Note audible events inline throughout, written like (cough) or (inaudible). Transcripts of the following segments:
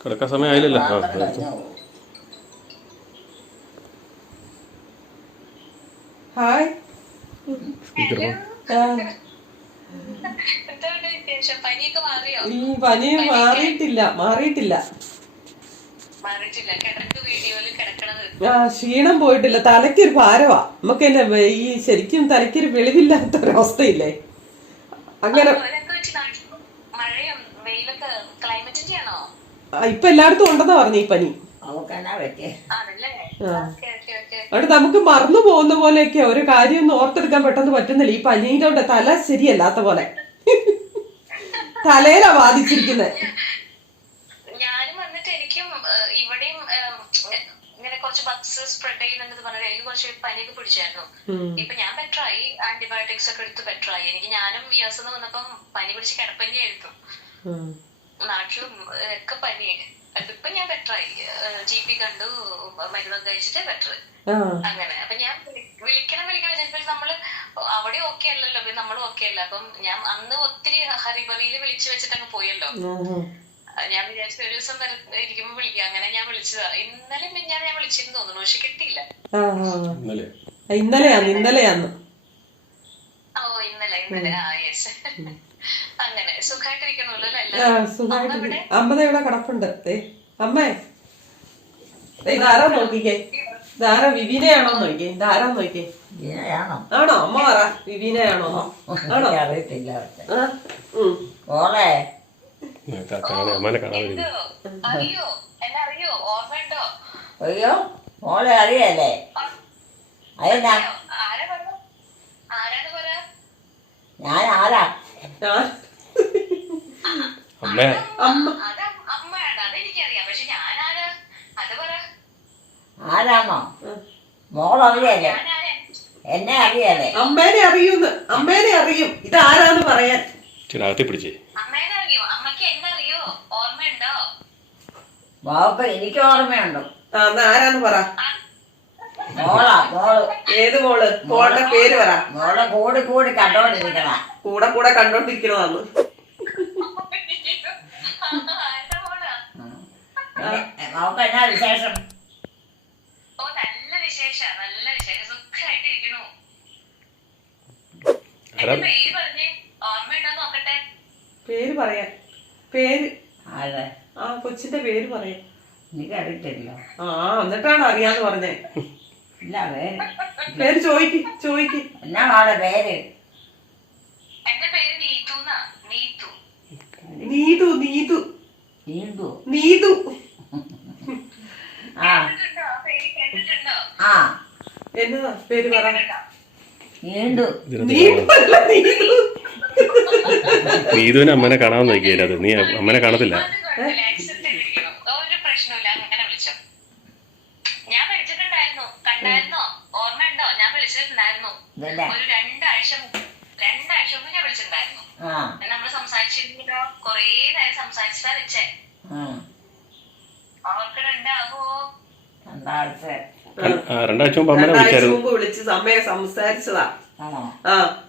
കിടക്കാൻ സമയം ആയില്ലല്ലോ ആ. ഹായ് പനി മാറിയിട്ടില്ല മാറിയിട്ടില്ല. ആ ക്ഷീണം പോയിട്ടില്ല. തലയ്ക്കൊരു ഭാരവാ. നമുക്ക് എന്നെ ഈ ശരിക്കും തലയ്ക്കൊരു വെളിവില്ലാത്ത ഒരവസ്ഥയില്ലേ അങ്ങനെ ഇപ്പൊ എല്ലായിടത്തും ഉണ്ടെന്നാ പറഞ്ഞു ഈ പനി. അവിടെ നമുക്ക് മറന്നു പോകുന്ന പോലെയൊക്കെ ഒരു കാര്യം ഒന്നും ഓർത്തെടുക്കാൻ പെട്ടെന്ന് പറ്റുന്നില്ല. ഈ പനിയിലോട്ട് തല ശരിയല്ലാത്ത പോലെ. തലയിലാ ബാധിച്ചിരിക്കുന്നത് ഞാനും വന്നിട്ട് എനിക്കും ഏഹ്, ഇവിടെയും ഇങ്ങനെ കുറച്ച് ബക്സ് സ്പ്രെഡ് ചെയ്യുന്നുണ്ടെന്ന് പറഞ്ഞാൽ എനിക്ക് കുറച്ച് പനിയൊക്കെ പിടിച്ചായിരുന്നു. ഇപ്പൊ ഞാൻ ബെറ്റർ ആയി. ആന്റിബയോട്ടിക്സ് ഒക്കെ എടുത്ത് ബെറ്റർ ആയി. എനിക്ക് ഞാനും വിയാസം വന്നപ്പം പനി പിടിച്ച് കിടപ്പന്നെയായിരുന്നു നാട്ടിലും ഒക്കെ പനി അതിപ്പോ ഞാൻ ബെറ്റർ ആയി. ജി പി കണ്ടു മരുന്നൊക്കെ കഴിച്ചിട്ട് ബെറ്റർ അങ്ങനെ. അപ്പൊ ഞാൻ വിളി- വിളിക്കണം വിളിക്കണം. വിചാരിച്ചപ്പോൾ നമ്മൾ അവിടെ ഓക്കെ അല്ലല്ലോ. നമ്മളും ഓക്കെ അല്ല. അപ്പം ഞാൻ അന്ന് ഒത്തിരി ഹറിബറിയിൽ വിളിച്ചു വെച്ചിട്ട് അങ്ങ് പോയല്ലോ. ഞാൻ വിചാരിച്ചു ഒരു ദിവസം ഇരിക്കുമ്പോ വിളിക്കാം. അങ്ങനെ ഞാൻ വിളിച്ചതാ. ഇന്നലെ പിന്നെ ഞാൻ വിളിച്ചിരുന്നു തോന്നുന്നു. പക്ഷെ കിട്ടിയില്ല. ഇന്നലെയാന്ന് ഇന്നലെയാന്ന്. ഓ ഇന്നലെ ഇന്നലെ. ആ യെസ് അങ്ങനെ സുഖമായിട്ടിരിക്കണല്ലോ അമ്മ ഇവിടെ കിടപ്പുണ്ട്. ദേ അമ്മേ. ഇതാരാ നോക്കിക്കേ? ഇതാരാ വിവീനയാണോ നോക്കിയേ ഇതാരാ നോക്കിയേ ആണോ? അമ്മ പറ വിവീനയാണോ? ആണോ? അറിയത്തില്ല അയ്യോ മോളെ അറിയല്ലേ? അതെന്നാ? ഞാൻ ആരാ? ഞാൻ? അമ്മ. ആരാന്നോ? മോളറിയല്ലേ ഞാനാരാ? എന്നെ അറിയാലേ? അമ്മേനെ അറിയൂന്ന്. അമ്മേനെ അറിയും. ഇതാരാന്ന് പറയാൻ? ഇച്ചിരി അകത്തി പിടിച്ചേ. അമ്മേനെ അറിയോ? അമ്മയ്ക്ക് എന്നെ അറിയോ? ഓർമ്മയുണ്ടോ? മോൾക്ക് എനിക്ക് ഓർമ്മയുണ്ട്. ആരാന്ന് പറ. മോളാ മോൾ. ഏത് മോൾ? മോളുടെ പേര് പറ. മോളെ കൂടി കൂടി കണ്ടോണ്ടിരിക്കണ. കൂടെ കൂടെ കണ്ടോണ്ടിരിക്കണോ അന്ന് എന്നാ വിശേഷം? പേര് നോക്കട്ടെ? പേര് പറയാൻ പേര്. ആരെ? ആ കൊച്ചിന്റെ പേര് പറയാ. എനിക്ക് അറിയത്തില്ല ആ എന്നിട്ടാണ് അറിയാന്ന് പറഞ്ഞേ. ഇല്ല പേര് (laughs) പേര് ചോദിക്ക് ചോദിക്ക്. എന്നാ മോളെ പേര്? എന്റെ പേര് നീതു നീതു. നീതു നീതു. നീന്തു. നീതു. (laughs) ആ ആ പേര് കേട്ടിട്ടുണ്ടോ? ആ. എന്നതാ പേര് പറ. നീന്തു. നീതു. നീതുവിനെ അമ്മനെ കാണാൻ നോക്കിയാലും അത്. നീ അമ്മനെ കാണത്തില്ല അത് കുഴപ്പമില്ല accept ചെയ്തിരിക്കുന്നു ഒരു പ്രശ്നമില്ല അങ്ങനെ വിളിച്ചോ ഞാൻ ഓർമ്മയുണ്ടോ? ഞാൻ വിളിച്ചിട്ടുണ്ടായിരുന്നു. ഒരു രണ്ടാഴ്ച മുമ്പ്. രണ്ടാഴ്ച മുമ്പ് ഞാൻ വിളിച്ചിട്ടുണ്ടായിരുന്നു. നമ്മൾ സംസാരിച്ചിരുന്നല്ലോ. കൊറേ നേരം സംസാരിച്ചിട്ടാ വെച്ചേ ആ. ഓർക്കണുണ്ടാവോ രണ്ടാഴ്ച. ആ, രണ്ടാഴ്ച മുമ്പ് അമ്മനെ രണ്ടാഴ്ച വിളിച്ചായിരുന്നു. മുമ്പ് വിളിച്ച് അമ്മയെ സംസാരിച്ചതാ. ആ.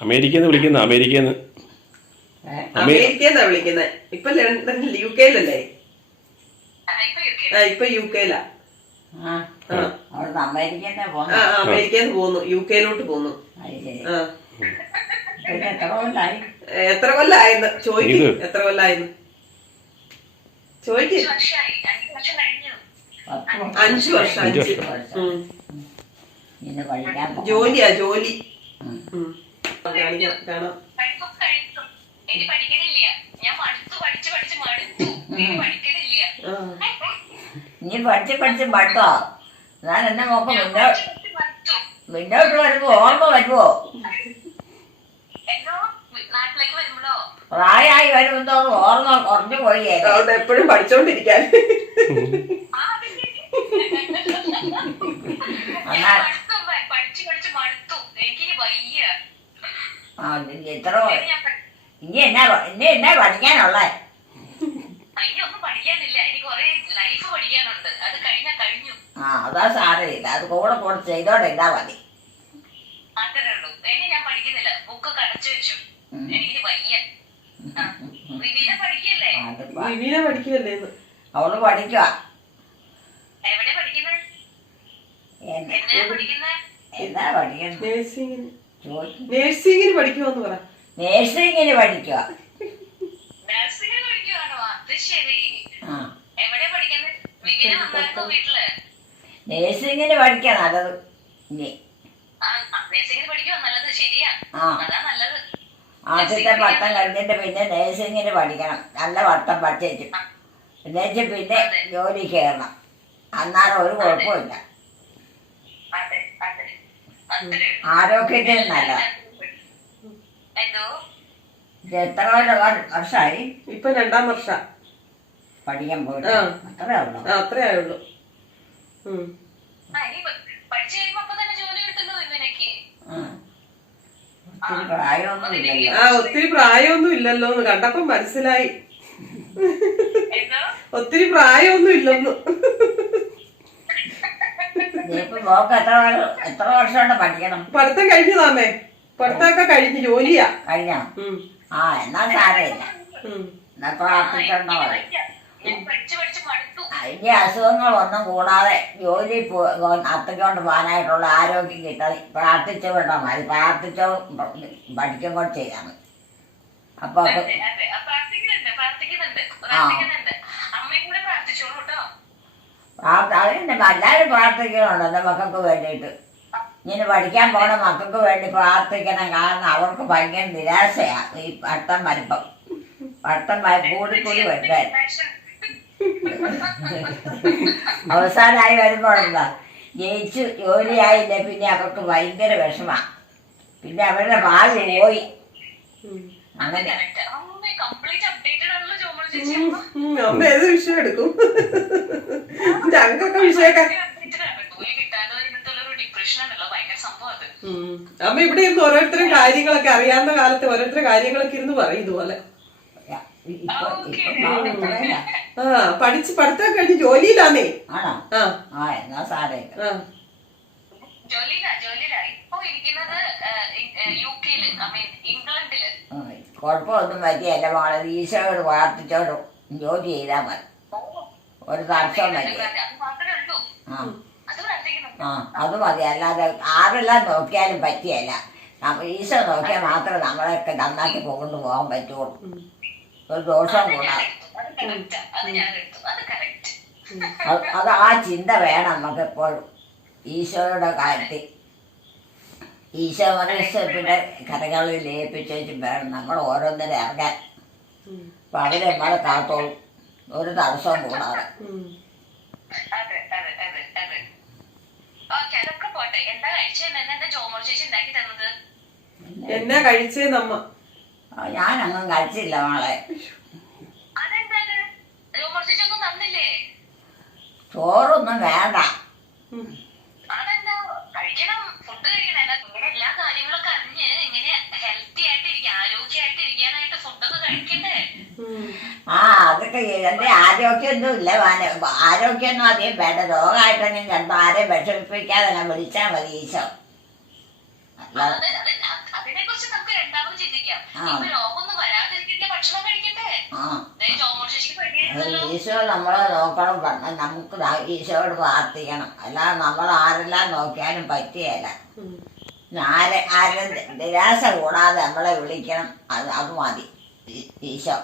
അമേരിക്കന്ന് വിളിക്കുന്ന അമേരിക്കന്ന് അമേരിക്കന്നാ വിളിക്കുന്നത് ഇപ്പൊ ലണ്ടനിൽ യു കെയിലല്ലേ? ഇപ്പൊ യു ആ ഇപ്പൊ യു കെയിലാ. അവിടുന്ന് അമേരിക്കന്നെ ആ പോന്നു. ആ, അമേരിക്കയിൽ പോന്നു. യു കെയിലോട്ട് പോന്നു. എത്ര കൊല്ലായി? എത്ര കൊല്ലായിരുന്നു ചോദിക്ക് എത്ര കൊല്ലായിരുന്നു ചോദിക്ക് അഞ്ചു വർഷം. അഞ്ച് ജോലിയാ ജോലി. കാണാം മടുത്തു പഠിച്ച് പഠിച്ച് മടുത്തു? ഞാൻ എന്നെ നോക്ക വിൻഡോ മുന്നോട്ട് വരുമ്പോ ഓർമ്മ വരുമോ പ്രായമായി വരുമ്പോ ഓർമ്മ കുറഞ്ഞു പോയി അതുകൊണ്ട് എപ്പോഴും പഠിച്ചോണ്ടിരിക്കാൻ. ഇനി എന്നാ ഇനി എന്നാ പഠിക്കാനുള്ളേ? ആ അതാ സാരമില്ല അത് കൂടെ കൂടെ മതി. വിവീന പഠിക്കുമല്ലേ എന്ന്. അവൾ പഠിക്കുക എന്താ പഠിക്കുന്നത് നേഴ്സിംഗിന് ചോദിക്കും. നേഴ്സിംഗിന് പഠിക്കുമെന്ന് പറ. നേഴ്സിങ്ങിന് പഠിക്കുക നഴ്സിംഗിന് പഠിക്കുവാണോ അത് ശരി ആ എവിടെ പഠിക്കുന്നത് വിവീന വന്നായിരുന്നോ വീട്ടിൽ നേഴ്സിങ്ങിന് പഠിക്കുക നല്ലത് ഇനി ആ നഴ്സിംഗിന് പഠിക്കുവാ നല്ലത് ആ അതാ നല്ലത്. ആദ്യത്തെ പട്ടം കഴിഞ്ഞിട്ട് പിന്നെ നേഴ്സിംഗിന് പഠിക്കണം. നല്ല പട്ടം പഠിച്ചു എന്നുവെച്ച് പിന്നെ ജോലി കയറണം. അന്നാലും ഒരു കുഴപ്പമില്ല ആരോഗ്യത്തിന് നല്ല എത്ര വർഷമായി ഇപ്പൊ രണ്ടാം വർഷ. പഠിക്കാൻ പോയിട്ട് അത്രേ ഉള്ളൂ. അത്രേ ആ ഒത്തിരി പ്രായമൊന്നും ഇല്ലല്ലോ. എന്ന് കണ്ടപ്പോ മനസ്സിലായി. ഒത്തിരി പ്രായമൊന്നും ഇല്ലെന്ന്. എത്ര വർഷം പഠിക്കണം? പഠിത്തം കഴിഞ്ഞതാമേ. പഠിത്തമൊക്കെ കഴിഞ്ഞ് ജോലിയാ. കഴിഞ്ഞാ? ആ എന്നാ സാരമില്ല. എന്നാ പ്രാർത്ഥിച്ചോണ്ടോ? അതിന്റെ അസുഖങ്ങളൊന്നും കൂടാതെ ജോലി അത്തക്കൊണ്ട് പോകാനായിട്ടുള്ള ആരോഗ്യം കിട്ടാതെ പ്രാർത്ഥിച്ചു വിടാൻ മതി പ്രാർത്ഥിച്ചോ പഠിക്കും കൂടെ ചെയ്യാണ് അപ്പൊ അതിന്റെ എല്ലാവരും പ്രാർത്ഥിക്കണുണ്ട് എന്റെ മക്കൾക്ക് വേണ്ടിയിട്ട്. ഇങ്ങനെ പഠിക്കാൻ പോണ മക്കൾക്ക് വേണ്ടി പ്രാർത്ഥിക്കണം. കാരണം അവർക്ക് ഭയങ്കര നിരാശയാ ഈ പട്ടം വരുമ്പം. പട്ടം കൂടി കൂടി വരുത്താൻ അവസാനമായി വരുമ്പോഴെന്താ ജയിച്ചു ജോലിയായില്ല പിന്നെ അവർക്ക് ഭയങ്കര വിഷമാണ് പിന്നെ അവരുടെ ഭാവി പോയി. അങ്ങനെ. അമ്മ ഇവിടെ ഇരുന്ന് ഓരോരുത്തരും കാര്യങ്ങളൊക്കെ അറിയാവുന്ന കാലത്ത് ഓരോരുത്തരും കാര്യങ്ങളൊക്കെ ഇരുന്ന് പറയും ഇതുപോലെ ഇപ്പൊ ഇപ്പൊ ഭാവി ഇത്രയില്ല. (laughs) ആ പഠിച്ച് പഠിത്തം കഴിഞ്ഞ് ജോലിയിലാന്നേ. ആണോ? ആ. എന്നാ ഉം. കുഴപ്പമൊന്നും പറ്റിയല്ല മോളെ ഈശോയോട് പ്രാർത്ഥിച്ചോടും ജോലി ചെയ്താൽ മതി. ഒരു തടസ്സം മതി ആ. അത് ആ അത് മതി. അല്ലാതെ ആരെല്ലാം നോക്കിയാലും പറ്റിയല്ല. നമ്മ ഈശോ നോക്കിയാൽ മാത്രമേ നമ്മളെയൊക്കെ നന്നാക്കി കൊണ്ടു പോകാൻ പറ്റുള്ളൂ. ഒരു ദോഷം കൂടാതെ അത് ആ ചിന്ത വേണം നമുക്ക് എപ്പോഴും ഈശോയുടെ കാര്യത്തിൽ ഈശോ മനുഷ്യത്തിന്റെ കരകളിൽ ലയിപ്പിച്ചു വേണം നമ്മൾ ഓരോന്നിനെ ഇറങ്ങാൻ. അപ്പൊ അവരെ നമ്മളെ കാത്തോളും ഒരു തടസ്സവും കൂടാതെ. എന്നാ കഴിച്ചേന്നമ്മ ആ, ഞാനൊന്നും കഴിച്ചില്ല മോളെ. ചോറൊന്നും വേണ്ട. ആ അതൊക്കെ എന്റെ ആരോഗ്യമൊന്നും ഇല്ല മോനെ. ആരോഗ്യമൊന്നും അധികം വേണ്ട. രോഗമായിട്ടൊന്നും കണ്ടു ആരെയും വിഷമിപ്പിക്കാതെ ഞാൻ വിളിച്ചാൽ മതി ഈശോ. രണ്ടാമത് ചിന്തിക്കാം. ഇപ്പൊ രോഗമൊന്നും വരാതിരിക്കട്ടെ ഭക്ഷണം കഴിക്കട്ടെ. ഈശോ നമ്മളെ നോക്കണം പറഞ്ഞ നമുക്ക് ഈശോയോട് പ്രാർത്ഥിക്കണം. അല്ലാതെ നമ്മൾ ആരെല്ലാം നോക്കിയാലും പറ്റിയല്ല. ആരെ ആരും നിരാശ കൂടാതെ നമ്മളെ വിളിക്കണം. അത് അത് മതി. ഈശോ.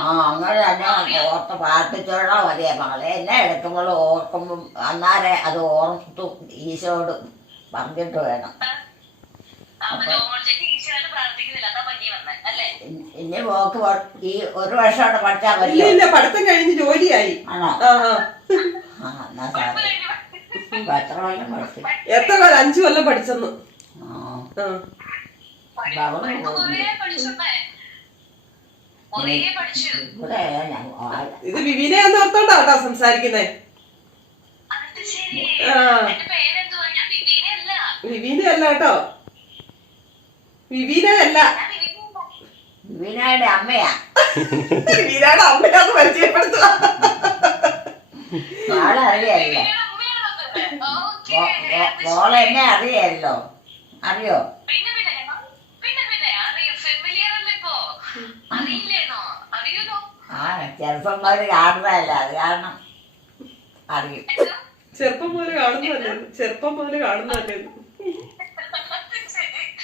ആ അങ്ങനെ തന്നെ ഓർത്ത് പ്രാർത്ഥിച്ചോളാം മതിയെ മകളെ. എന്നെ എടുക്കുമ്പോൾ ഓർക്കുമ്പോൾ അന്നാരെ അത് ഓർത്തു ഈശോട് പറഞ്ഞിട്ട് വേണം. ഇനി പോക്ക് ഈ ഒരു വർഷം അവിടെ പഠിച്ചാൽ പറ്റില്ല ഇല്ല. പഠിത്തം കഴിഞ്ഞ് ജോലിയായി. ആണോ? ആ ആ. ആ എന്നാ സാറേ എത്ര കൊല്ലം പഠിച്ചു? എത്ര കൊല്ലം? അഞ്ചു കൊല്ലം പഠിച്ചെന്ന്. ആ. ആ വിവിനെ പഠിച്ചേ ഓർത്തോണ്ടോ കേട്ടോ സംസാരിക്കുന്നേ. വിവിനെ അല്ല. കേട്ടോ. വിവീന അല്ല. ഞാൻ വിവീന അമ്മയാ. വിവീനയുടെ അമ്മയാന്ന് പരിചയപ്പെടുത്തുക. എന്നെ അറിയാലോ? അറിയോ? ആ ചെറുപ്പന്മാര് കാണുന്നതല്ല. അത് കാരണം അറിയും. ചെറുപ്പം മുതൽ കാണുന്നതല്ലേ? ചെറുപ്പം മുതൽ കാണുന്നതല്ലേ?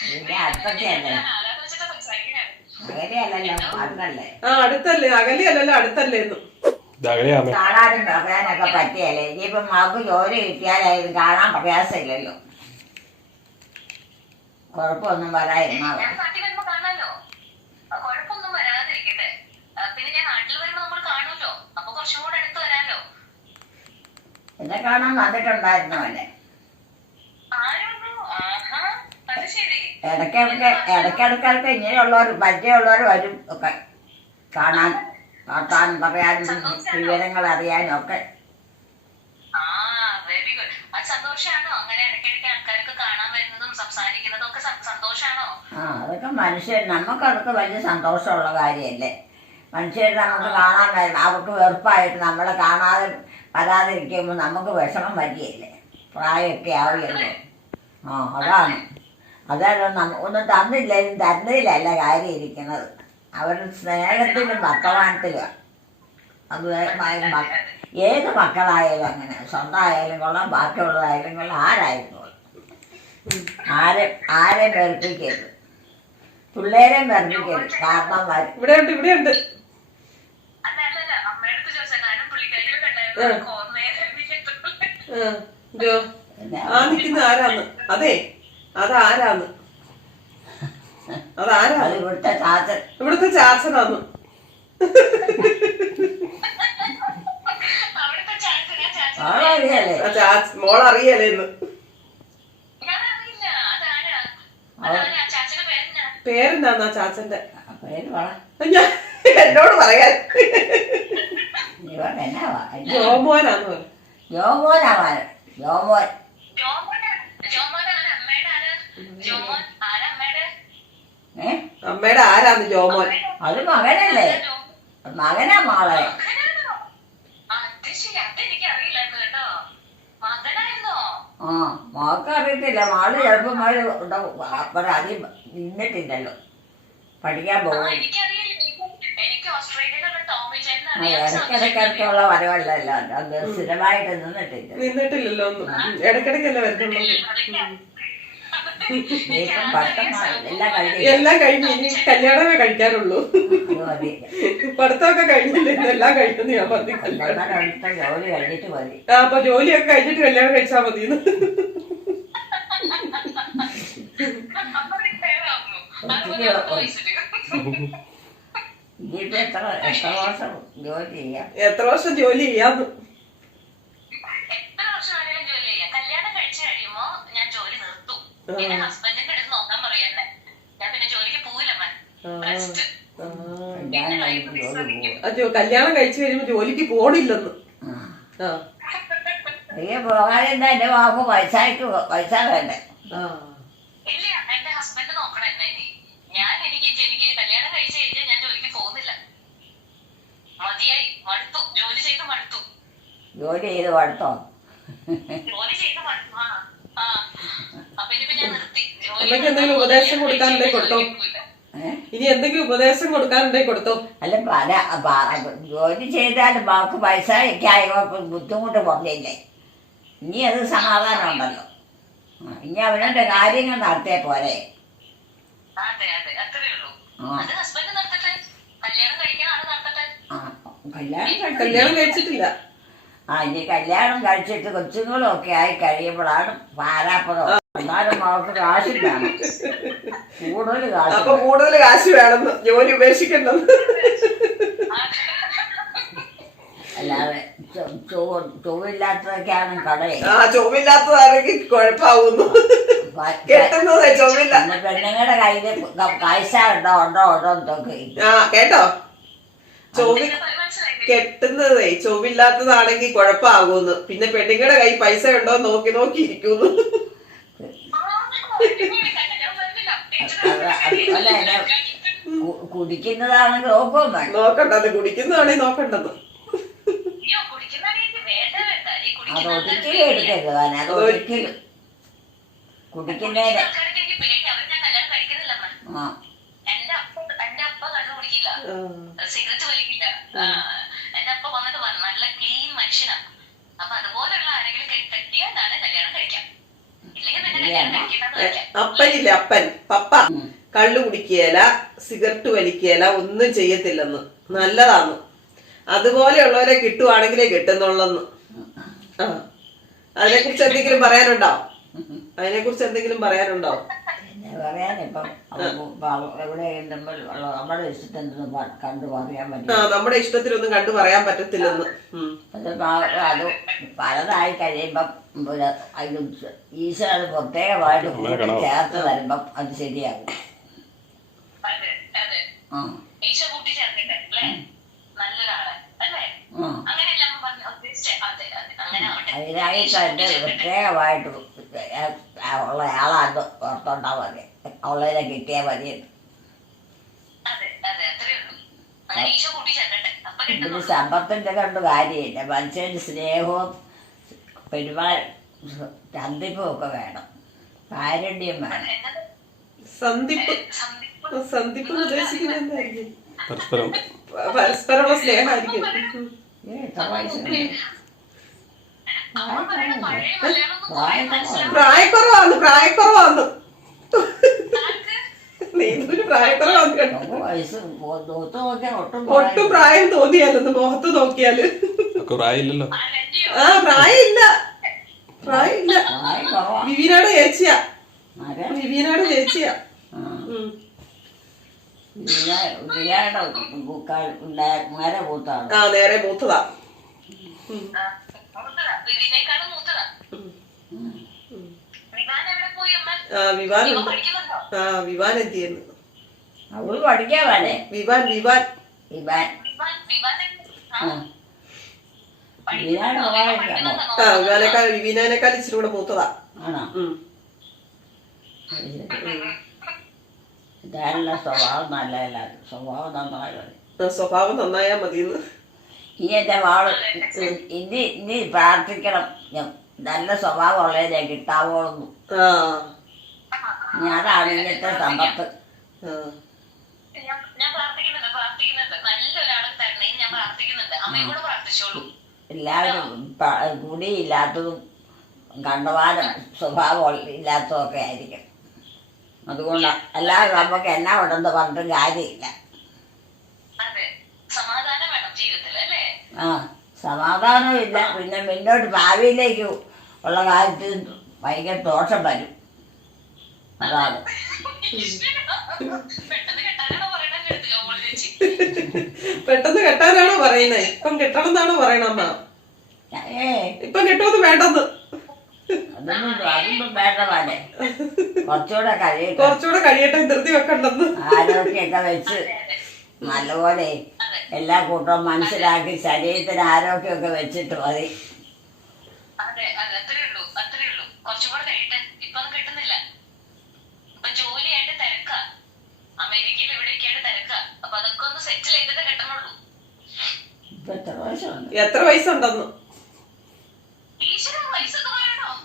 പിന്നെ അടുത്തല്ലേ ആ അടുത്തല്ലേ. അകലെയല്ലല്ലോ അടുത്തല്ലേന്ന്. കാണാനും പറയാനൊക്കെ പറ്റിയല്ലേ? ഇനിയിപ്പം മാപ്പ് ജോലി കിട്ടിയാലായത് കാണാൻ പ്രയാസമില്ലല്ലോ. കുഴപ്പമൊന്നും വരാതിരുന്നാ ഞാൻ മതി. നാട്ടിൽ വരുമ്പോ കാണാലോ ആ, കുഴപ്പമൊന്നും വരാതിരിക്കട്ടെ ആ, പിന്നെ ഞാൻ നാട്ടിൽ വരുമ്പോ നമ്മൾ കാണുമല്ലോ അപ്പൊ കുറച്ചും കൂടെ അടുത്ത് വരാലോ എന്നെ കാണാൻ വന്നിട്ടുണ്ടായിരുന്നു അവനെ. ഇടയ്ക്കിടയ്ക്ക് ഇടയ്ക്കിടയ്ക്കിടയ്ക്ക് ഇങ്ങനെയുള്ളവർ പരിചയമുള്ളവർ വരും ഒക്കെ. കാണാൻ കാട്ടാനും പറയാനും വിവരങ്ങൾ അറിയാനും ഒക്കെ. ആ അതൊക്കെ മനുഷ്യൻ നമുക്കതൊക്കെ വലിയ സന്തോഷമുള്ള കാര്യമല്ലേ? മനുഷ്യർ നമുക്ക് കാണാൻ വരും അവർക്ക് വെറുപ്പായിട്ട് നമ്മളെ കാണാതെ വരാതിരിക്കുമ്പോൾ നമുക്ക് വിഷമം വരികയില്ലേ? പ്രായമൊക്കെ ആവുകയല്ലേ ആ അതാണ്. അതാണ് നമ്മ ഒന്നും തന്നില്ലെങ്കിലും തരുന്നതിലല്ല കാര്യം ഇരിക്കുന്നത്. അവരുടെ സ്നേഹത്തിലും വർത്തമാനത്തിലും അത് ഏത് മക്കളായാലും അങ്ങനെ സ്വന്തമായാലും കൊള്ളാം ബാക്കിയുള്ളതായാലും കൊള്ളാം ആരായാലും ആരെ ആരെ വെറുപ്പിക്കരുത്. പിള്ളേരെയും വെറുപ്പിക്കരുത്. കാരണം ഇവിടെ ഉണ്ട് ഇവിടെ ഉണ്ട് അല്ല അല്ല അല്ല അമ്മയുടെ അടുത്ത് ചോദിച്ചാൽ കാരണം പുള്ളിക്കാരികൾ കണ്ടായിരുന്നു ഓർമ്മയെ ആ, ആരാന്ന്? അതെ അതാരാന്ന്? അതാരാ അത് ഇവിടുത്തെ ചാച്ചൻ. ഇവിടുത്തെ ചാച്ചനാന്ന്. ചാച്ചൻ ആളറിയല്ലേ ആ ചാച്ചന്റെ? പേരെന്താന്നാ എന്നോട് പറയാൻ ഇവൻ എന്നാ ജോമോനാന്ന് പറ ജോമോനാവാൻ ജോമോൻ അമ്മയുടെ ആരാന്ന് ജോമോൻ? അത് മകനല്ലേ? മകനാ മാളെ. ആ മോക്ക് അറിയത്തില്ല മോൾ ചിലപ്പോൾ ഉണ്ടാവും അപ്പുറം അധികം നിന്നിട്ടില്ലല്ലോ. പഠിക്കാൻ പോകും അത് സ്ഥിരമായിട്ട് നിന്നിട്ടില്ല. നിന്നിട്ടില്ലല്ലോ ഒന്നും. ഇടയ്ക്കിടയ്ക്കല്ലേ വരുന്നുള്ളൂ എല്ലാം കഴിഞ്ഞു ഇനി കല്യാണമേ കഴിക്കാറുള്ളൂ. പഠിത്തമൊക്കെ കഴിഞ്ഞില്ല? എല്ലാം കഴിക്കുന്നു ഞാൻ പറഞ്ഞു ജോലി കഴിഞ്ഞിട്ട് മതി. ആ അപ്പൊ ജോലിയൊക്കെ കഴിഞ്ഞിട്ട് കല്യാണം കഴിച്ചാ മതി അപ്പൊ എത്ര എത്ര വർഷം ജോലി ചെയ്യാം? എത്ര വർഷം ജോലി ചെയ്യാന്ന്. എത്ര വർഷം വേണേലും ജോലി ചെയ്യാം. കല്യാണം കഴിച്ചു കഴിയുമ്പോ ഞാൻ ജോലി നിർത്തും. പിന്നെ ഹസ്ബൻഡിന്റെ അടുത്ത് നോക്കാൻ പറയല്ലേ ഞാൻ പിന്നെ ജോലിക്ക് പോവില്ല ജോ- കല്യാണം കഴിച്ചു കഴിയുമ്പോ ജോലിക്ക് പോണില്ലെന്ന്. നീ പോകാനെന്താ എന്റെ വാക്ക് പൈസക്ക് പൈസ വേണ്ടേ? ഇല്ല എന്റെ ഹസ്ബൻഡ് നോക്കണം എന്നെ ഞാൻ എനിക്ക് എനിക്ക് കല്യാണം കഴിച്ചു കഴിഞ്ഞാൽ ഞാൻ ജോലിക്ക് പോകുന്നില്ല മതിയായി. മടുത്തു. ജോലി ചെയ്ത് മടുത്തു. ജോലി ചെയ്ത് പഠിത്തോ ജോലി ചെയ്ത് മടുത്തു. ആ ആ. അപ്പൊ ഇനിയിപ്പോ ഞാൻ നിർത്തി. അമ്മയ്ക്ക് എന്തെങ്കിലും ഉപദേശം കൊടുക്കാനുണ്ടെ കൊടുത്തോ. ഇനി എന്തെങ്കിലും ഉപദേശം കൊടുക്കാനുണ്ടെങ്കിൽ കൊടുത്തോ? അല്ല പല ജോലി ചെയ്താൽ ബാക്കി പൈസ ഒക്കെ ബുദ്ധിമുട്ട് കുറഞ്ഞില്ലേ? ഇനി അത് സമാധാനം ഉണ്ടല്ലോ. ഇനി അവനവന്റെ കാര്യങ്ങൾ നടത്തിയ പോരെ. അതെ അതെ. അത്രേ ഉള്ളൂ. ആ. അത് ഹസ്ബൻഡ് നടത്തട്ടെ കല്യാണം കഴിക്കാൻ ആൾ ആ കല്യാണം കല്യാണം കഴിച്ചിട്ടില്ല. ആ ഇനി കല്യാണം കഴിച്ചിട്ട് കൊച്ചുങ്ങളും ഒക്കെ ആയി കഴിയുമ്പോഴാണ് പാരാപ്പുറം എന്നാലും അവർക്ക് കാശും വേണം. കൂടുതൽ കാശ് അപ്പൊ കൂടുതൽ കാശ് വേണമെന്ന് ജോലി ഉപേക്ഷിക്കുന്നു അല്ലാതെ ചൊവ്വില്ലാത്തതൊക്കെയാണ് കടയെ ആ ചൊവ്വില്ലാത്തതാണെങ്കിൽ പിന്നെ പെണ്ണുങ്ങളുടെ കയ്യിൽ കാശ ഉണ്ടോ ഉണ്ടോ ഉണ്ടോ എന്തൊക്കെ കേട്ടോ? ചൊവ്വി കെട്ടുന്നതേ. ചൊവ്വില്ലാത്തതാണെങ്കിൽ കുഴപ്പമാകുമെന്ന്. പിന്നെ പെണ്ണുങ്ങളുടെ കൈ പൈസ ഉണ്ടോ നോക്കി നോക്കി ഇരിക്കുന്നു നോക്കണ്ടത്. കുടിക്കുന്നതാണെങ്കിൽ നോക്കണ്ടത്. കുടിക്കുന്നതാണെങ്കിൽ കുടിക്കുന്നതിന് അമ്മ ആ. എന്റെ അപ്പ അപ്പ കണ്ണു കുടിക്കില്ല സിഗരറ്റ് വലിക്കില്ല. ആ, എന്റെ അപ്പ വന്നിട്ട് പറഞ്ഞു നല്ല ക്ലീൻ മനുഷ്യനാണ് അപ്പൊ അതുപോലുള്ള ആരെങ്കിലും കെട്ടിയാൽ ഞാൻ കല്യാണം കഴിക്കാം. അപ്പനില്ല അപ്പൻ. പപ്പ. കള്ളു കുടിക്കുകയില്ല സിഗരറ്റ് വലിക്കുകയില്ല ഒന്നും ചെയ്യത്തില്ലെന്ന്. നല്ലതാന്ന്. അതുപോലെയുള്ളവരെ കിട്ടുവാണെങ്കിലേ കിട്ടുന്നുള്ളെന്ന്. ആ. അതിനെ കുറിച്ച് എന്തെങ്കിലും പറയാനുണ്ടോ? അതിനെ കുറിച്ച് എന്തെങ്കിലും പറയാനുണ്ടോ? പറയാനിപ്പം എവിടെ നമ്മുടെ ഇഷ്ടത്തിന് കണ്ടു പറയാൻ നമ്മുടെ ഇഷ്ടത്തിനൊന്നും കണ്ടു പറയാൻ പറ്റത്തില്ലെന്ന്. അത് പലതായി കഴിയുമ്പം അത് ഈശോ അത് പ്രത്യേകമായിട്ട്. ചേർത്ത് വരുമ്പം അത് ശരിയാകും. ആ. അതിനായിട്ട് എന്റെ പ്രത്യേകമായിട്ട് ഉള്ള ആളാണ് ഓർത്തോണ്ടാ മതി. അവളെ കിട്ടിയാൽ മതി ഇതിന് കിട്ടുന്നു സമ്പത്തിന്റെ കൊണ്ട് കാര്യമില്ല. മനുഷ്യന് സ്നേഹവും പെരുമാ ചന്തിപ്പും ഒക്കെ വേണം. കാരുണ്യം വേണം. സന്ധിപ്പ്. സന്ധിപ്പ്. സന്ധിപ്പ് ഉദ്ദേശിക്കുന്നത് എന്തായിരിക്കും പരസ്പരം. പരസ്പരമുള്ള സ്നേഹമായിരിക്കും. എത്ര വയസ്സുണ്ട് അമ്മ പറയുന്ന പഴയ മലയാളം ഒന്നും കുറേ മനസ്സിലാവും പ്രായക്കുറവാന്ന് പ്രായക്കുറവാന്ന്. ഒട്ടും പ്രായം തോന്നിയാലൊന്ന് മുഖത്ത് നോക്കിയാൽ. ഒക്കെ പ്രായമില്ലല്ലോ. ആ പ്രായമില്ല. പ്രായമില്ല. വിവീനാട് ചേച്ചിയാ. വിവീനാട് ചേച്ചിയാ. നേരെ മൂത്തതാ. വിവാൻ എവിടെ പോയി അമ്മ? ആ വിവാൻ ഇവ പഠിക്കുന്നുണ്ടോ? ആ വിവാൻ അവൾ വിവാൻ വിവാൻ. ആ. വിവാനേക്കാൾ വിവീനേക്കാൾ ഇച്ചിരി കൂടെ മൂത്തതാ. സ്വഭാവം. നല്ലതല്ല സ്വഭാവം നന്നായി മതി ആ, സ്വഭാവം നന്നായാ മതിയെന്ന്. ഈ എന്റെ വാൾ ഇനി ഇനി പ്രാർത്ഥിക്കണം. ഞാൻ നല്ല സ്വഭാവം ഉള്ളതിനെ കിട്ടാവോന്നു ആ. ഞാനാണ് ഇന്നത്തെ സമ്പത്ത് എല്ലാവരും കുടി കുടിയില്ലാത്തതും കണ്ടവാനും സ്വഭാവം ഇല്ലാത്തതൊക്കെ ആയിരിക്കും അതുകൊണ്ട് എല്ലാവരും നമുക്ക് എന്നാ ഉണ്ടെന്ന് പറഞ്ഞിട്ടും കാര്യമില്ല. അതെ. സമാധാനം വേണം ജീവിതത്തിൽ അല്ലേ? ആ സമാധാനമില്ല. പിന്നെ മുന്നോട്ട് ഭാവിയിലേക്ക് ഉള്ള കാര്യത്തിൽ ഭയങ്കര ദോഷം വരും. അതാണ്. പെട്ടെന്ന് കെട്ടാനാണോ പറയുന്നത് ഇപ്പം കെട്ടണം എന്നാണോ പറയണ അമ്മ? ഇപ്പം കെട്ടുമെന്ന് വേണ്ടെന്ന്. അതൊന്നും അതൊന്നും വേണ്ട പോലെ കുറച്ചുകൂടെ കഴിയട്ടെ. കുറച്ചുകൂടെ കഴിയട്ടെ ധൃതി വെക്കണ്ടെന്ന്. ആരോഗ്യമൊക്കെ വെച്ച് നല്ലപോലെ എല്ലാ കൂട്ടവും മനസ്സിലാക്കി ശരീരത്തിന് ആരോഗ്യമൊക്കെ വെച്ചിട്ട് മതി. അതെ അതെ അത്രേ ഉള്ളൂ അത്രേ ഉള്ളൂ. കുറച്ചും കൂടെ കഴിയട്ടെ. ഇപ്പൊ ഒന്നും കിട്ടുന്നില്ല. ഇപ്പൊ ജോലിയായിട്ട് തിരക്കാ. അമേരിക്കയിൽ ഇവിടെയൊക്കെയായിട്ട് തിരക്കാ. അപ്പൊ അതൊക്കെ ഒന്ന് സെറ്റിൽ ചെയ്തിട്ട് കിട്ടണുള്ളൂ. ഇപ്പൊ എത്ര വയസ്സുണ്ട്? എത്ര വയസ്സുണ്ടെന്ന്? വയസ്സൊക്കെ അറിയണമെന്നു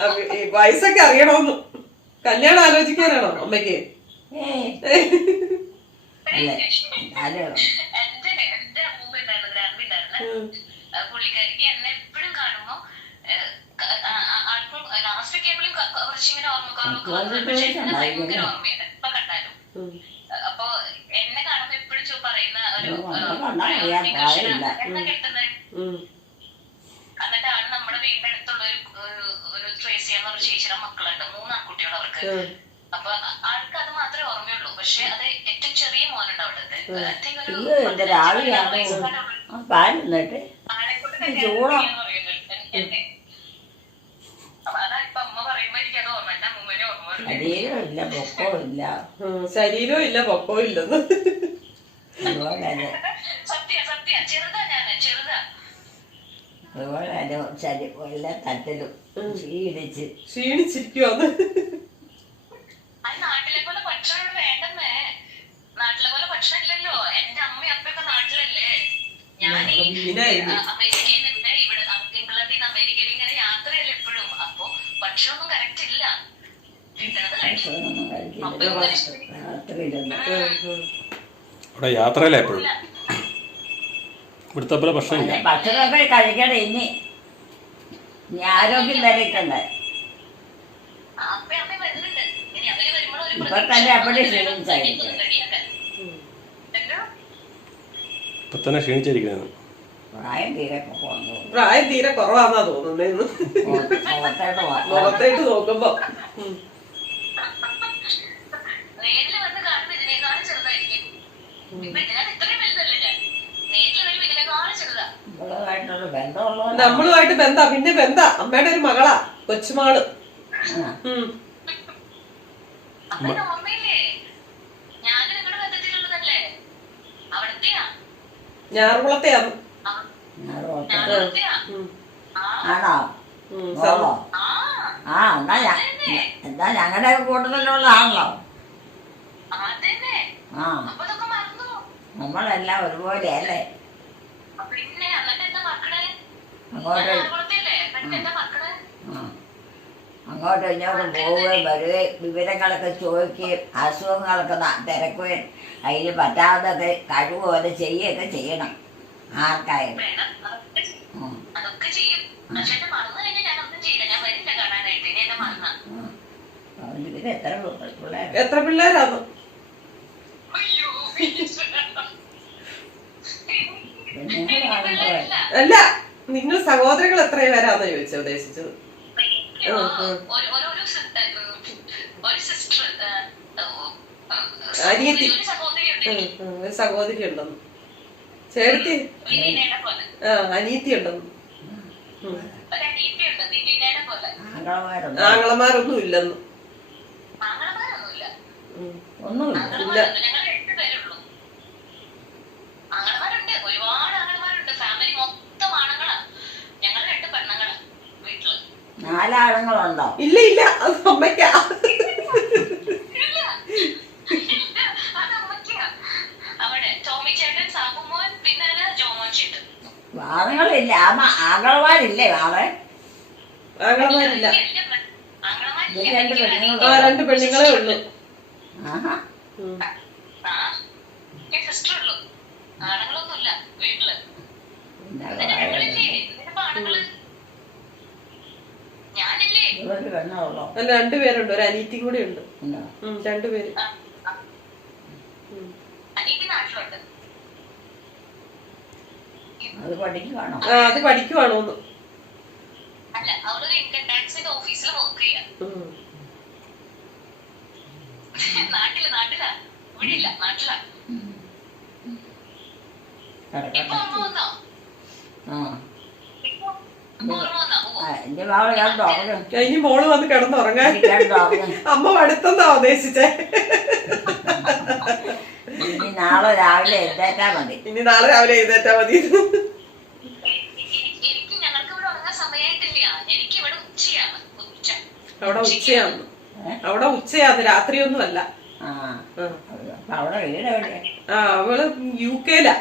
ആ, ഈ വയസ്സൊക്കെ അറിയണമെന്ന് കല്യാണം ആലോചിക്കാനാണോ അമ്മയ്ക്ക്? ഏ. അല്ല? പുള്ളിക്കാരിക്ക് എന്നെ എപ്പോഴും കാണുമ്പോ കുറച്ചിങ്ങനെ എന്നെ ഭയങ്കര ഓർമ്മയാണ്. ഇപ്പൊ കണ്ടാലും. അപ്പൊ എന്നെ കാണുമ്പോ എപ്പോഴും പറയുന്ന ഒരു എന്നിട്ടാണ് നമ്മുടെ വീടിന്റെ അടുത്തുള്ള ഒരു ഒരു- ഒരു ട്രേസി എന്ന ഒരു ചേച്ചിയുടെ മക്കളുണ്ട്. മൂന്നാൺകുട്ടികൾ അവർക്ക്. അപ്പൊ ആൾക്ക് അത് മാത്രമേ ഓർമ്മയുള്ളൂ. പക്ഷെ അത് ഏറ്റവും ചെറിയ മോനുണ്ട് ഒരു ഇത് രാവിലെയാണോ. ആ പാൽ നിന്നിട്ട് ചൂടാ. വരും. ശരീരമില്ല പൊക്കമില്ല ഇല്ല ശരീരവും ഇല്ല പൊക്കവും ഇല്ലെന്ന്. അതുപോലെ എല്ലാ തട്ടിലും. ക്ഷീണിച്ച്. ക്ഷീണിച്ചിരിക്കുവാന്ന് അത് നാട്ടിലെ പോലെ ഭക്ഷണം ഇവിടെ വേണ്ടെന്നേ ഇല്ലല്ലോ എന്റെ അമ്മയും അപ്പയൊക്കെ നാട്ടിലല്ലേ? ഞാൻ ഈ? അമേരിക്കയിൽ നിന്ന് ഇവിടെ ഇംഗ്ലണ്ടിൽ നിന്ന് അമേരിക്കയിൽ ഇങ്ങനെ യാത്രയല്ലേ എപ്പോഴും. അപ്പൊ ഭക്ഷണമൊന്നും കറക്റ്റ് ഇല്ല. അവിടെ യാത്രയില്ല എപ്പോഴും. ഇവിടുത്തെ പോലെ ഭക്ഷണം ഇല്ല ഭക്ഷണമൊക്കെ കഴിക്കണേ ഇനി. ഇനി ആരോഗ്യം നിലയ്ക്കണ്ടേ ഇപ്പൊ തന്നെ അവിടെ ക്ഷീണിച്ചായിരിക്കും. ഇപ്പൊ തന്നെ ക്ഷീണിച്ചിരിക്കുന്നത് പ്രായം തീരെ കൊണ്ടു പ്രായം തീരെ കുറവാന്നാ തോന്നുന്നേന്ന് മുഖത്തോട്ട് വ- മുഖത്തേക്ക് നോക്കുമ്പോ. ഉം. നേരിൽ വന്ന് കാണുമ്പോ ഇതിനേക്കാളും ചെറുതായിരിക്കും. ഇപ്പൊ ഇതിനകത്ത് ഇത്രയും വലുതല്ല ഞാൻ? നേരിൽ വരുമ്പോ ഇതിനേക്കാളും ചെറുതാ. ഇവളുമായിട്ടൊരു ബന്ധമുള്ളവരാ. നമ്മളുമായിട്ട് ബന്ധാ പിന്നെ ബന്ധാ. അമ്മയുടെ ഒരു മകളാ കൊച്ചുമകൾ ഉം. അപ്പൊ ഓർമ്മയില്ലേ ഞാൻ നിങ്ങളുടെ ബന്ധത്തിലുള്ളതല്ലേ അവിടത്തെയാ ഞാറുകുളത്തെയാണ് ആണോ. ആ. എന്നാ എന്നാ ഞങ്ങളുടെ കൂട്ടത്തിലുള്ള ആണല്ലോ ആ. നമ്മളെല്ലാം ഒരുപോലെ അല്ലേ? എന്താ അങ്ങോട്ട് കൊടുത്തില്ലേ എന്നിട്ട് എന്താ മക്കളെ ആ. അങ്ങോട്ടും ഇങ്ങോട്ടും പോവുകയും വരികയും വിവരങ്ങളൊക്കെ ചോദിക്കുകയും അസുഖങ്ങളൊക്കെ തിരക്കുകയും അതിന് പറ്റാവുന്നതൊക്കെ കഴിവുപോലെ ചെയ്യുകയൊക്കെ ചെയ്യണം. ആർക്കായാലും. എത്ര പിള്ളേർ എത്ര പിള്ളേരാന്ന്? അയ്യോ അല്ല നിങ്ങൾ സഹോദരങ്ങൾ എത്ര പേരാന്ന് ചോദിച്ചത് ഉദ്ദേശിച്ചത്? അനിയത്തി. ഒരു സഹോദരി ഉണ്ടെന്ന് ചേർത്തി ആ ഉണ്ടെന്ന് അനിയത്തി ഉണ്ട് വിലീനയുടെ പോലെ. ആങ്ങളമാരുണ്ട് ആങ്ങളമാരൊന്നും ഇല്ലെന്ന്. ഒന്നുമില്ല ഒരുപാട് ആങ്ങളമാരുണ്ട്. ഫാമിലി മൊത്തം ആണുങ്ങളാ. ഞങ്ങൾ രണ്ട് പെണ്ണുങ്ങളാ വീട്ടിൽ. നാലാളുങ്ങളുണ്ടോ ഇല്ല ഇല്ല അത് അമ്മയ്ക്കാ ഇല്ല. അമ്മ പെണ്ണ്. ആങ്ങളമാരില്ല. ഇത് രണ്ട് പെണ്ണുങ്ങളോ? രണ്ട് പെണ്ണുങ്ങളെ ഉള്ളു ആഹാ സിസ്റ്റർ ഉള്ളൂ ആണുങ്ങളൊന്നുമില്ല വീട്ടിൽ ആണുങ്ങൾ അല്ല രണ്ടുപേരുണ്ട് ഒരു അനീറ്റി കൂടി ഉണ്ട്. രണ്ടുപേര് അത് പഠിക്കുവാണോ? ആ അത് പഠിക്കുവാണോന്ന് അല്ല അവളൊരു ഇൻകം ടാക്സിന്റെ ഓഫീസിൽ വർക്ക് ചെയ്യാം. ഉം. നാട്ടിൽ നാട്ടിലാ. ഇവിടെ ഇല്ല നാട്ടിലാ ഇപ്പൊ കിടക്കട്ടെ വന്നോ? ആ. ഇനി മോൾ വന്ന് കിടന്നുറങ്ങാൻ. അമ്മ അടുത്തെന്നാ ഉദ്ദേശിച്ചേ? ഇനി നാളെ രാവിലെ എഴുന്നേറ്റാ മതി. ഇനി നാളെ രാവിലെ എഴുന്നേറ്റാ മതി. എ- എ- എനിക്ക് ഞങ്ങൾക്ക് ഇവിടെ ഉറങ്ങാൻ സമയമായിട്ടില്ല. എനിക്ക് ഇവിടെ ഉച്ചയാണ്. ഉച്ച. അവിടെ ഉച്ചയാണ്? അവിടെ ഉച്ചയാന്ന് രാത്രിയൊന്നും അല്ല ആ. ആ. അവിടെ ആ അവൾ യു കെയിലാ.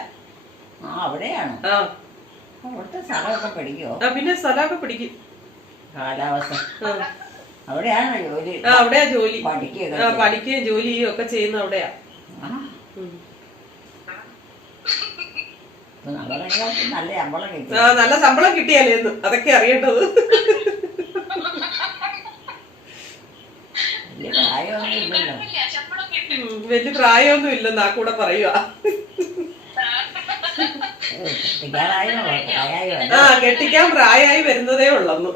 ആ അവിടെയാണ്. ആ. അവിടുത്തെ സ്ഥലമൊക്കെ പഠിക്കുവോ ആ പിന്നെ സ്ഥലമൊക്കെ പിടിക്കും. കാലാവസ്ഥ. അവിടെയാണോ ജോലി? ആ അവിടെയാ ജോലി. പഠിക്കുക ആ? പഠിക്കുകയും ജോലി ചെയ്യുകയും ഒക്കെ ചെയ്യുന്ന അവിടെയാ. നല്ല ശമ്പളം കിട്ടി. ആ നല്ല ശമ്പളം കിട്ടിയാലേ എന്ന് അതൊക്കെ അറിയേണ്ടത്. വലിയ പ്രായമൊന്നും ഇല്ലെന്നാ കൂടെ പറയുക ആ കെട്ടിക്കാൻ പ്രായമായി വരുന്നതേ ഉള്ളു.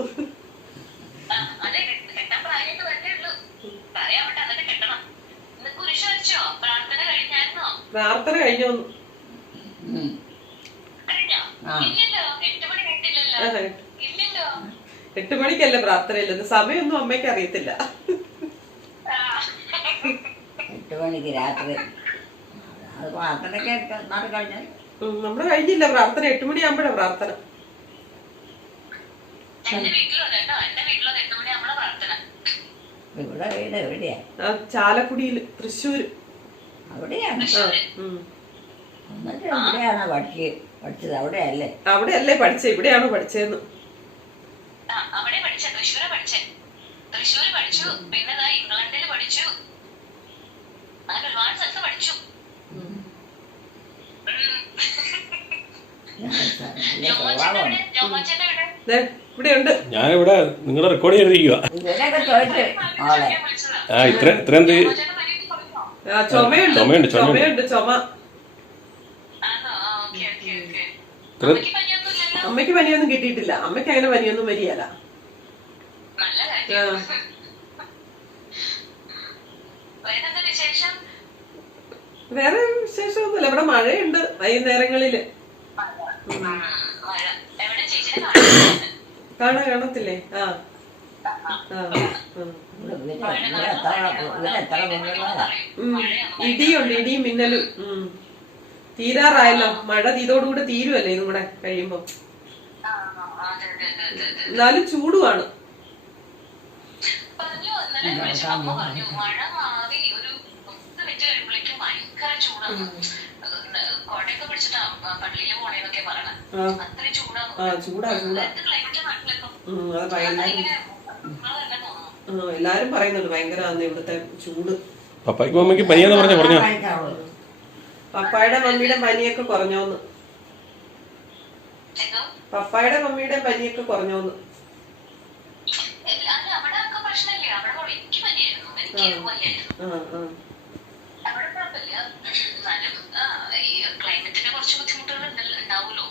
പ്രാർത്ഥന കഴിഞ്ഞു? എട്ട് മണിക്കല്ലേ പ്രാർത്ഥനയില്ലെന്ന് സമയമൊന്നും അമ്മയ്ക്ക് അറിയത്തില്ല. എട്ട് മണിക്ക് രാത്രി. അത് പ്രാർത്ഥനയ്ക്ക് നാട് കഴിഞ്ഞാൽ ഉം, നമ്മുടെ കഴിഞ്ഞില്ല പ്രാർത്ഥന എട്ട് മണിയാകുമ്പോഴാ പ്രാർത്ഥന. ചാലക്കുടിയിൽ ഇവിടെ വീട് എവിടെയാ? ചാലക്കുടിയിൽ തൃശ്ശൂര്. അവിടെയാണ്. എന്നിട്ട് എവിടെയാണ് പഠിച്ച് പഠിച്ചത്? അവിടെയല്ലേ? അവിടെയല്ലേ പഠിച്ചേ ഇവിടെയാണോ പഠിച്ചേന്ന് ആ അവിടെ പഠിച്ച തൃശ്ശൂരെ പഠിച്ചേ. പഠിച്ചു പിന്നെ ഇംഗ്ലണ്ടിൽ പഠിച്ചു. അങ്ങനെ ഒരുപാട് സ്ഥലത്ത് പഠിച്ചു ഉം. ജോമാച്ചേട്ടൻ ഇവിടെ നിങ്ങളെ റെക്കോർഡ് ചെയ്തിരിക്കുക ഞാൻ. ആ ഇത്ര ഇത്രയും എന്ത്? ചുമയുണ്ട്. ചുമയുണ്ട്, ചുമ. ആണോ? ആ, ഓക്കേ, ഓക്കേ, ഓക്കേ. ഇത്ര അമ്മയ്ക്ക്? പനിയൊന്നും കിട്ടിയിട്ടില്ല. അമ്മയ്ക്ക് അങ്ങനെ പനിയൊന്നും വരികയല്ല? വേറെ വിശേഷമൊന്നുമില്ല. ഇവിടെ മഴയുണ്ട് വൈകുന്നേരങ്ങളിൽ. കാണാ കാണത്തില്ലേ? ആ. ഇടിയുണ്ട് ഇടിയും മിന്നലും. ഉം. തീരാറായല്ലോ. മഴ ഇതോടുകൂടെ തീരുവല്ലേ ഇതും കൂടെ കഴിയുമ്പോ. എന്നാലും ചൂടുമാണ് പറഞ്ഞു കഴിയുമ്പോഴേക്കും ഭയങ്കര ചൂടാണ് കൊടയൊക്കെ പിടിച്ചിട്ടാ പള്ളിയിൽ പോണേന്നൊക്കെ ആ അത്രയും ചൂടാണ് ആ ക്ലൈമറ്റ് ആ, എല്ലാരും പറയുന്നുണ്ട് ഭയങ്കര ഇവിടുത്തെ ചൂട്. പപ്പായ്ക്ക് മമ്മിക്ക് പനിയാന്ന് പറഞ്ഞ പറഞ്ഞു പപ്പായുടെ മമ്മിയുടെ പനിയൊക്കെ കുറഞ്ഞോന്ന്. പപ്പായുടെ മമ്മിയുടെ പനിയൊക്കെ കുറഞ്ഞോന്ന്. ആ അവിടെ എന്നാലും ക്ലൈമറ്റിന് കുറച്ച് ബുദ്ധിമുട്ടുകൾ ഉണ്ടാവുമല്ലോ.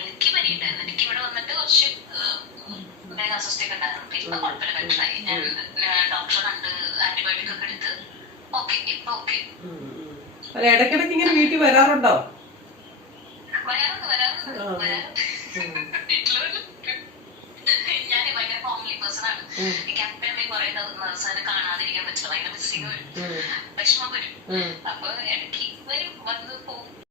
എനിക്ക് എനിക്ക് ഇവിടെ വന്നിട്ട് കുറച്ച് വേഗം അസ്വസ്ഥയൊക്കെ ഉണ്ടായിരുന്നു ഇപ്പൊ ഇപ്പൊ കുഴപ്പമില്ല ബെറ്ററായി ഞാൻ ഡോക്ടറെ കണ്ട് ആന്റിബയോട്ടിക് ഒക്കെ എടുത്ത് ഓക്കെ ഇപ്പൊ ഓക്കെ. ഉം, ഉം. അല്ല ഇടയ്ക്കിടയ്ക്ക് ഇങ്ങനെ വീട്ടിൽ വരാറുണ്ടോ? വരാറുണ്ട് വരാറുണ്ട് ആ. വരാറുണ്ട്. വീട്ടിലൊരു ഞാൻ ഭയങ്കര ഹോംലി പേഴ്സൺ ആണ്. എനിക്ക് അപ്പയമ്മ കുറെ അവസാനം കാണാതിരിക്കാൻ പറ്റില്ല. ഭയങ്കര വിഷമം വരും. അപ്പൊ ഇടയ്ക്ക് വരും വന്ന് പോകും.